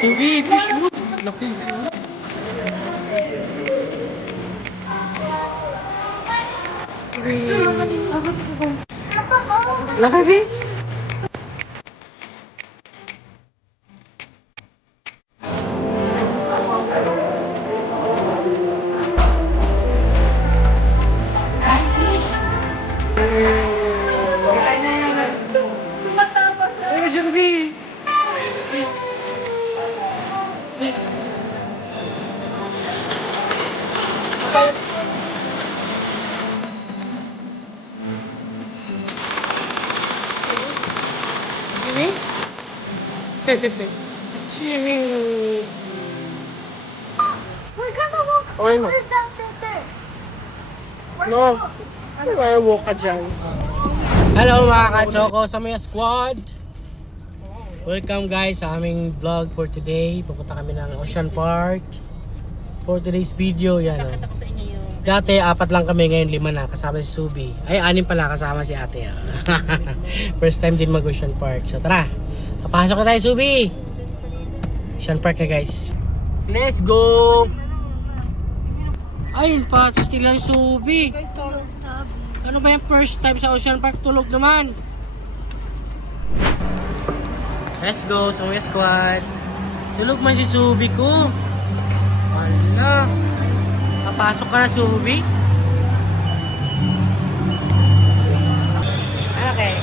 Shubi, fish look. Laki. Laki, Bi. Ay, Shubi. Swimming? Swimming. We're gonna walk Okay na. over down there. No. Ano kaya walk ka dyan? Hello mga ka-Choco sa mga squad. Welcome guys sa aming vlog for today. Pupunta kami ng Ocean Park for today's video. Yan o. Dati 4 lang kami, ngayon 5 na. Kasama si Subi. Ay 6 pala, kasama si ate. First time din mag Ocean Park. So tara, papasok na tayo, Subi. Ocean Park na guys. Let's go. Ayun pa, still ang Subi. Ano ba yung first time sa Ocean Park? Tulog naman. Let's go sa mga squad. Tulog man si Subi ko. Wala. Papasok ka na, Subi. Okay.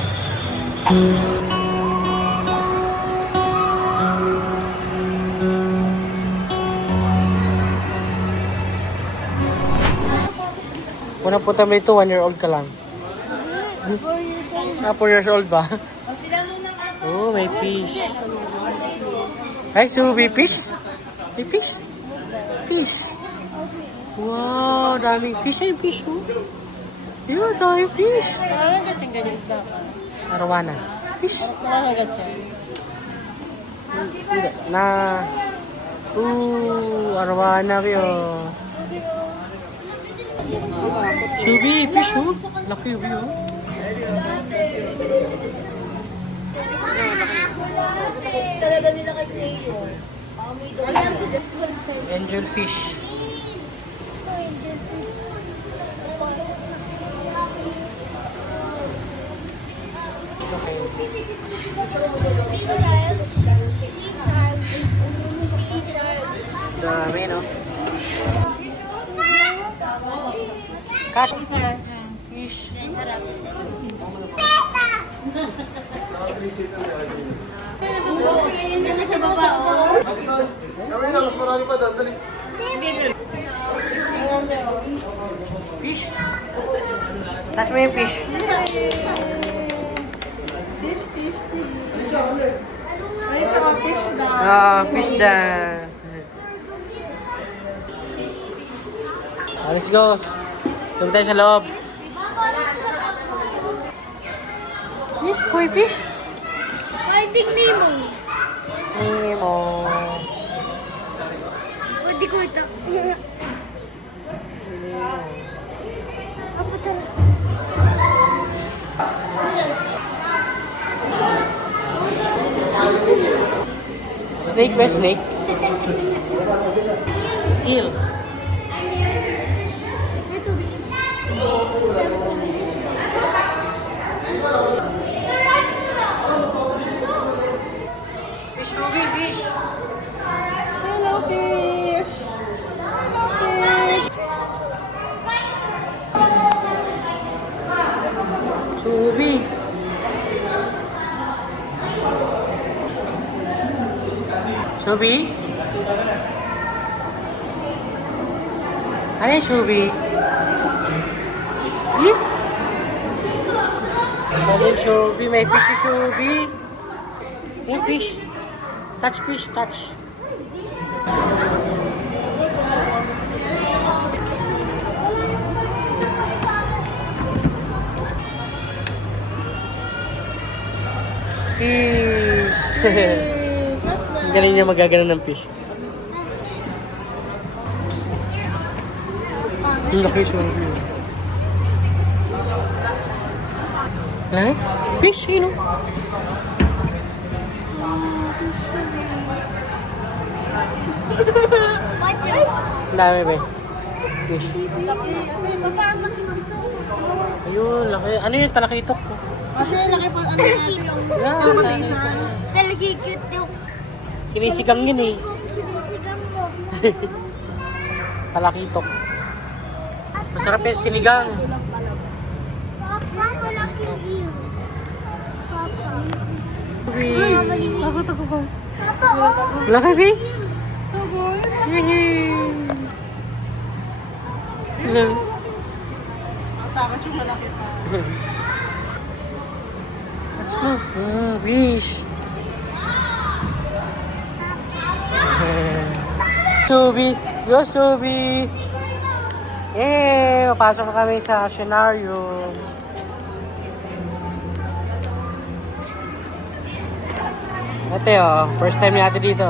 Unang punta mo ito, 1-year-old ka lang. 4 years old ba? Oh, may fish. Hi, Subi, fish? May fish? Fish. Wow, daming fish. Ay, fish, oh. Yun, daming fish. Arawana. Fish. Hindi. Na. Arawana kayo. Subi, fish, oh. Laki, oh. Talaga nila kay Neo. Angel fish. Dami, no? Cut. Fish. Gawin na, mas marami pa doon. Dali. Fish. Touch mo yung fish. Fish. Ay, fish na. Fish dance. Let's go. Doon tayo sa loob. Fish, boy, fish. Finding Nemo. Nemo. Pwede ko ito. Apa tara? Snake ba? Snake? Eel. Ito. Fish, Ruby, fish. Hello, fish. Ruby. Ruby? Ano yung Ruby? Ano yung Ruby? May fish yung Ruby. May fish. Touch fish, touch. Fish. Ang galing niya magagana ng fish. Ang laki siya. Ha? Fish, you know? What yun? Ang dami ba? Fish. Laki. Ate, paano laki ng isa? Ayun, laki. Ano yung talakitok ko? Ate, laki pa. Ano natin? Yan. Kamatisan. Talagang cute yung Sinisigang yun eh. sinisigang ko. Talakitok. Masarap yung sinigang. Papa, malaking iyo. Papa. Uy. Maliliit. Takot ako ba? Papa, oh. Laki, Bi. Saboy. Hello. Ang takot yung malaki pa. Let's go. Fish. Subi. Yo, Subi. Eh, papasok na kami sa oceanarium. Ate, oh. First time ni ate dito.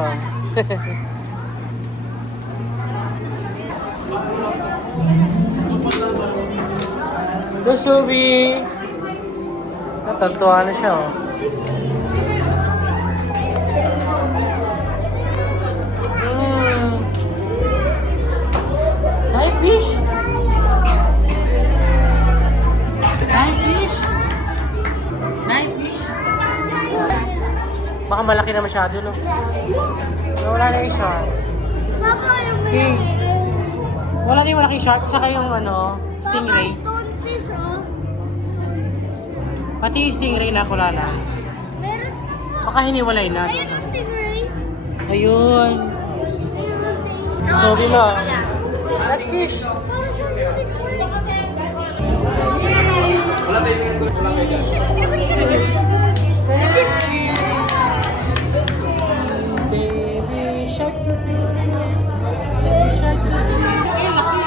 Yo, Subi. Natantuwa na siya, oh. Hi, fish. Hi, fish. Hi, fish. Baka malaki na masyado, no? Wala na yung shark. Papa, yung Hey. malaki. Wala na yung malaking shark, saka yung ano, stingray. Papa, stonefish, oh. Pati yung stingray na wala na. Meron na nga. Baka hiniwalay na. Ayun ang stingray. Ayun. Ayun ang stingray. Sabi mo. That's fish. Parang siyang Baby shark to Baby shark to Eh, laki.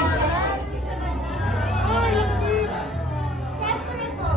Siyempre po.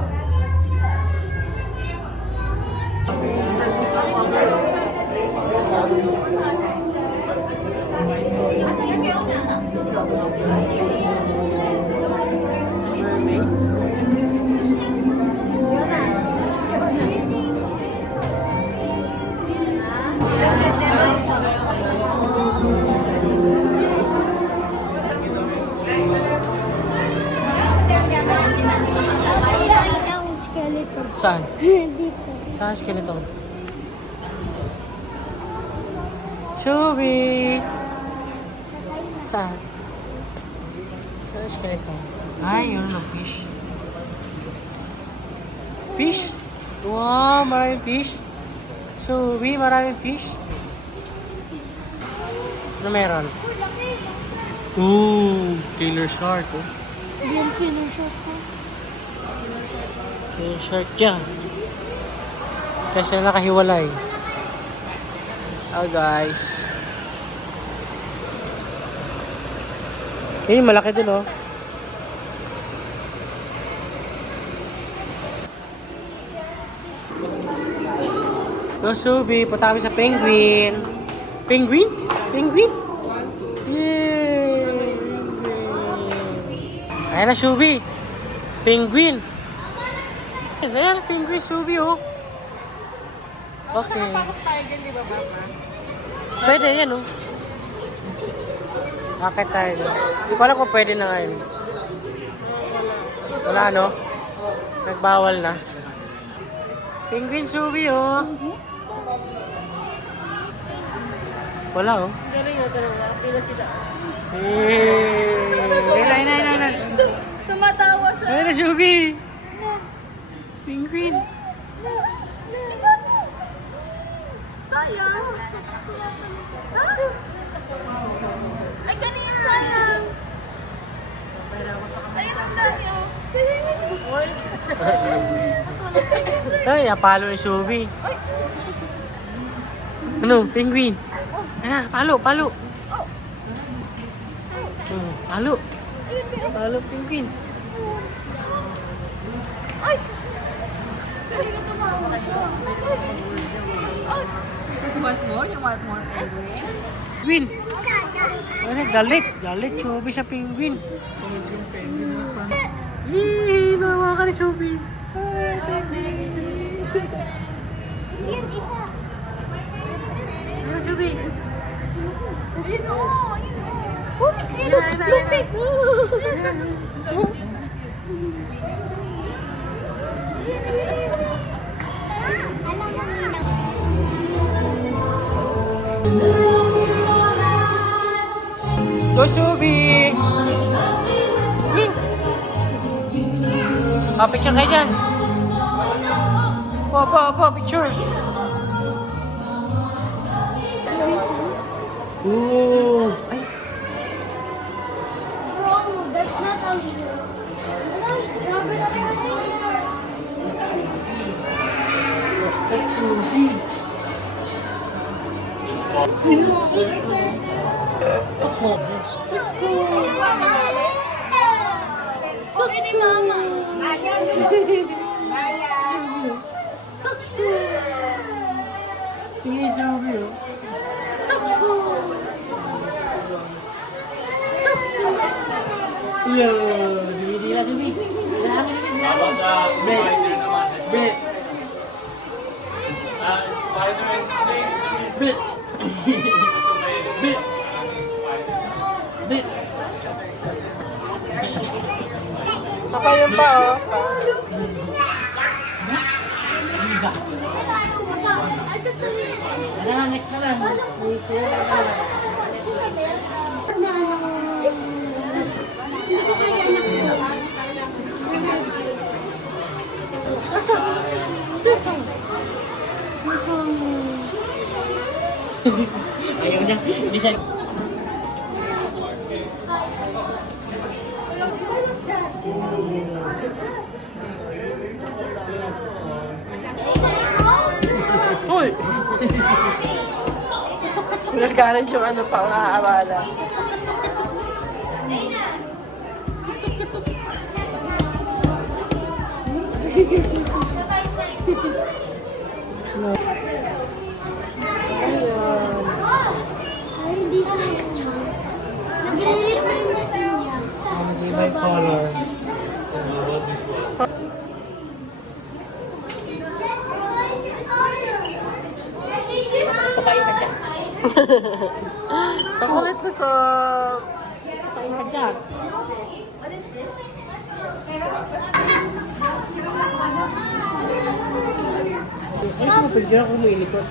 Nakita akong skeleton. Saan? Dito. Saan skeleton? Chubby! Saan? Saan skeleton? Ay, yun ang fish. Fish? Wow, maraming fish. Chubby, maraming fish. Ano meron? Ooh, killer shark. Oh. Yan pinusok ko. Killer shark dyan. Kasi nakahiwalay. Oh guys. Eh, malaki din oh. So, Subi, punta kami sa penguin. Penguin? Penguin? Yay! Penguin. Ayan na, Subi. Penguin. Ayan, penguin, Subi, oh. Okay. Nakapakot tayo dyan, di ba, Papa? Pwede, yan, oh. Bakit tayo doon? Hindi ko alam kung pwede na ngayon. Wala, no? Nagbawal na. Penguin, Subi, oh. Wala, oh. Galing nga, galing nga. Pila sila. Ayun. Tumatawa siya. Ayun na, Subi. Penguin. Sayang. Ay, kanina. Sayang. Ayun ang dami, oh. Ay, napalo ni Subi. Ano? Penguin. Ano? Palo. Palo, penguin. Ay! Kanina tumawa siya. You want more? You want more penguin? Penguin. Ano? Galit. Subi sa penguin. Yee! Nawa ka ni Subi. Yan, isa. Ano, Subi? Go, Shubi! Oh, picture kayo dyan. Opo, picture. Ooh. Ay. Bro, that's not how you do it. Drop it up my Sige, Shubi, oh. Yo, dumidila, Shubi. Bet. Bet. Bet. Papa yun pa, oh. Ano, next na lang. Ayaw niya. Hindi siya. Uy! Nagkaroon yung ano pang naaabala. Ay, hindi siya. Nag-release pa yung screen niya. May color. Papain ka dyan. Ang kulit na sa... Papain ka dyan. Ay, sa picture ako mo ilikot.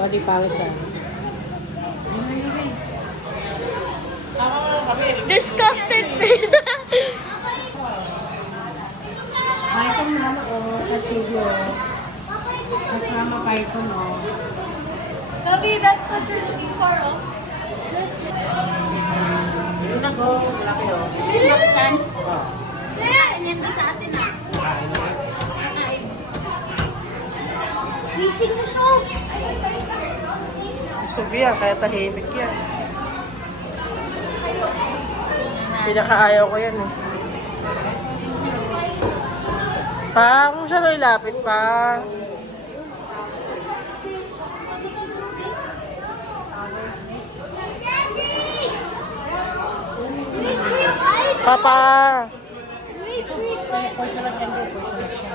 Pwede pangat siya. Disgusted face. Python na ako kasi yun. Kasama Python o. Gabi, that's what you're looking for, oh. Yun ako, malaki o. Buksan? Oh. Kaya, inyan sa atin, ah. Gising mo, Shog! Subi yan, kaya tahimik yan. Pinakaayaw ko yan eh. Pa, kung siya na ilapit pa. Papa! Pwesa na siya doon, pwesa na siya.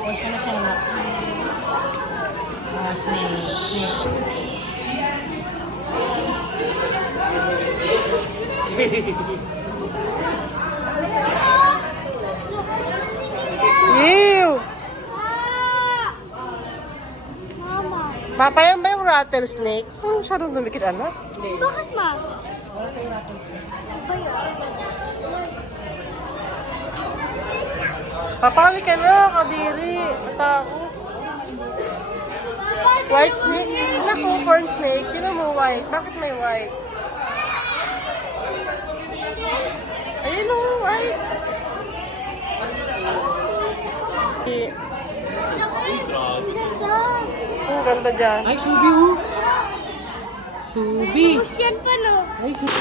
Pwesa na siya na. Ew! Mama, Papa, yan ba yung rattlesnake? Kung siya nung lumikit, anak? bakit ma? Bayo. Papali ka na, kadiri. Matako. White snake? Naku, corn snake. Tinan mo white. Bakit may white? Ayun o, white. Ang ganda dyan. Ay, Subi o. Subi. Yan pa, no? Ay, Subi.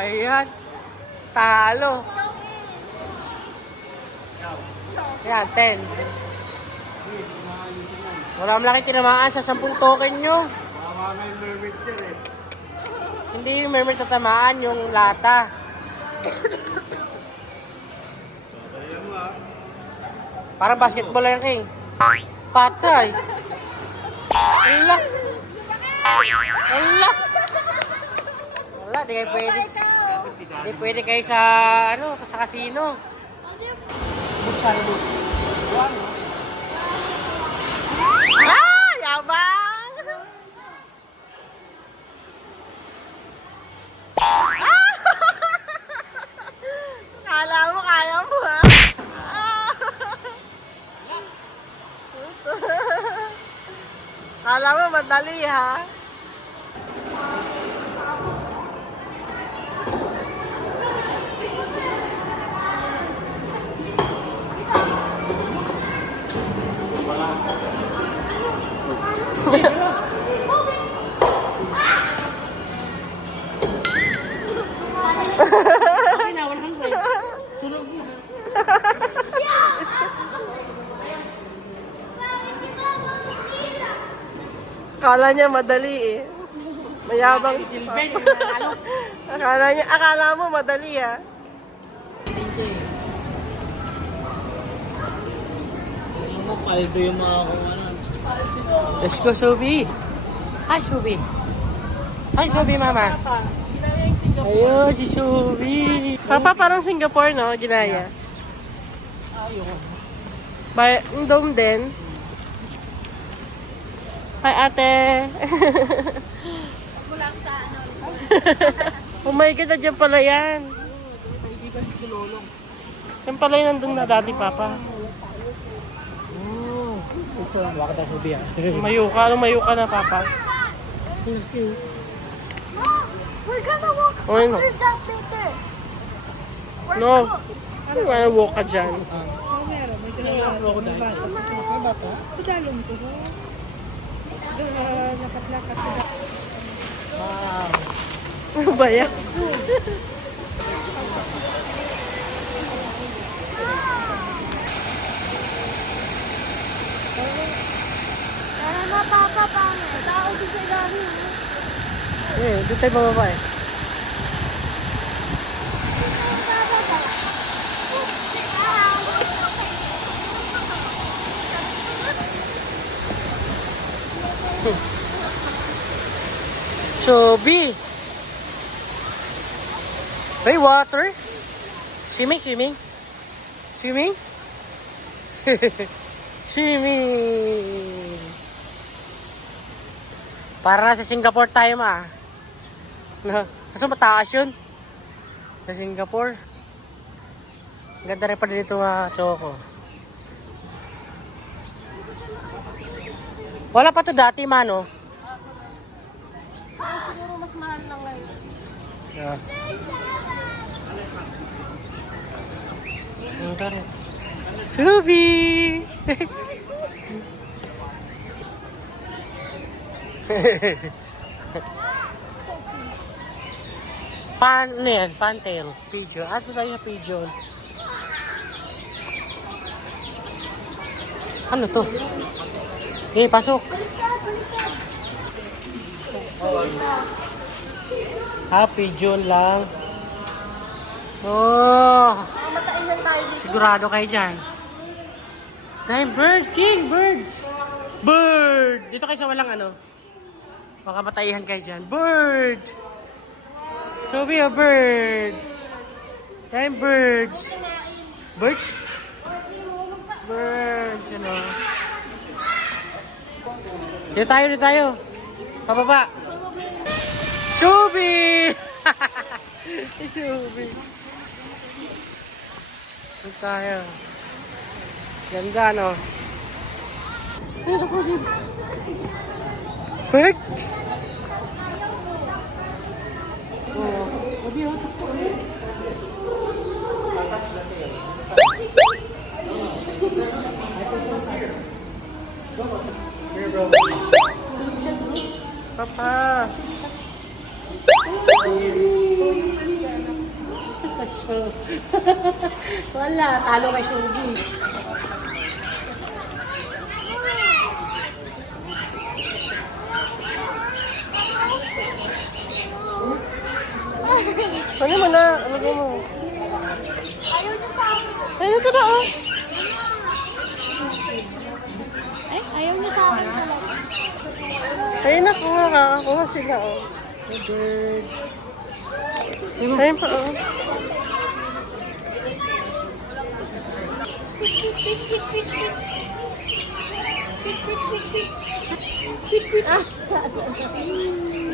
Ayan. Talo. Yan, 10. Wala malaki tinamaan sa 10 token nyo. Hindi yung mermaid tatamaan, yung lata. Parang basketball lang, King. Patay. Wala. Wala. Wala, di kayo pwede. Di pwede kayo sa, sa casino. Ah! Yabang! Ah! Kala mo, kaya mo, ha? Ah! Kala mo, madali, ha? Okay na, 100. Sunog mo. Kala niya madali, eh. Mayabang si Silben, Papa. yung nanalo. Akala mo madali, ha? Ano paldo yung mga Let's go, Sobi. Hi, Sobi. Hi, Sobi, mama. Ayun, si Sobi. Papa, parang Singapore, no? Ginaya. By Dome din. Hi, ate. Oh my God, dyan pala yan. Yan pala yung nandun na dati, Papa. Ito, bakit ang Sobi, ah? Mayo ka. Anong mayo ka na, Papa? We're gonna walk Oh, no. under that later. No. Ano nga walk ka dyan? Ano ba yan? Para mapapapangit. Tao din sa ilalim. Doon tayo bababa eh. Sobi! Hey, water! Swimming, swimming! Swimming? Swimming! Para sa Singapore tayo, ma. No? Kaso mataas yun. Sa Singapore. Ganda rin pa dito, Choco. Wala pa to dati, mano. Siguro mas mahal lang ngayon. Yeah. Subi! Ano yan? Pantail. Pigeon. Ano tayo yung pigeon? Ano to? Eh, pasok. Pigeon lang. Oh! Matainan tayo dito. Sigurado kayo dyan. Dahil birds, King! Birds! Bird! Dito kayo sa walang ano. Baka matayihan kayo dyan. Bird! So be a bird. Dahil birds. Birds? Birds, ano. Dito tayo, dito tayo. Pababa. Subi! Subi. Dito tayo. Ganda, no? Bird? Oh, sabi oh. Papa. Wala, talo kay Shubi. Ano mo na? Ano ba mo? Ayaw niya sa akin. Ayun ka na, oh. Ay, ayaw niya sa akin. Ayun na, kung nakakakuha sila, oh. Bird. Ayun pa, oh.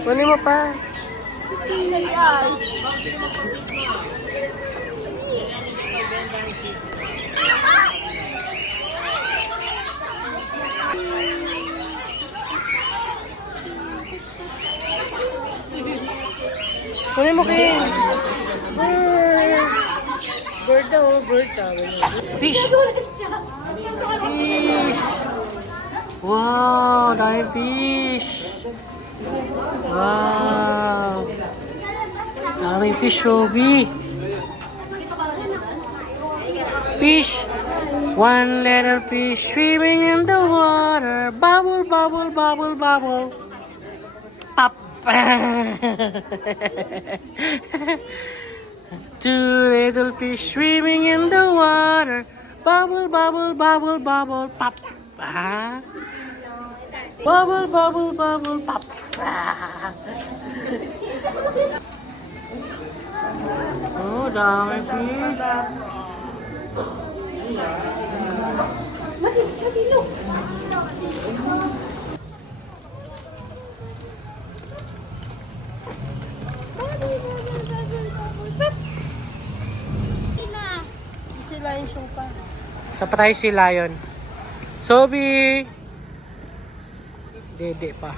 Kunin mo pa. Kunin mo, King. Bird daw, bird daw. Fish! Fish! Wow, dami fish! Wow! Dami fish, Shubi! Fish! One little fish swimming in the water. Bubble, bubble, bubble, bubble. Pop! Two little fish swimming in the water. Bubble, bubble, bubble, bubble, pop. Ah. Bubble, bubble, bubble, pop. Ah. Oh, dami fish. Sila yung sumpa. Sa patay si Lion. Sobi! Dede pa.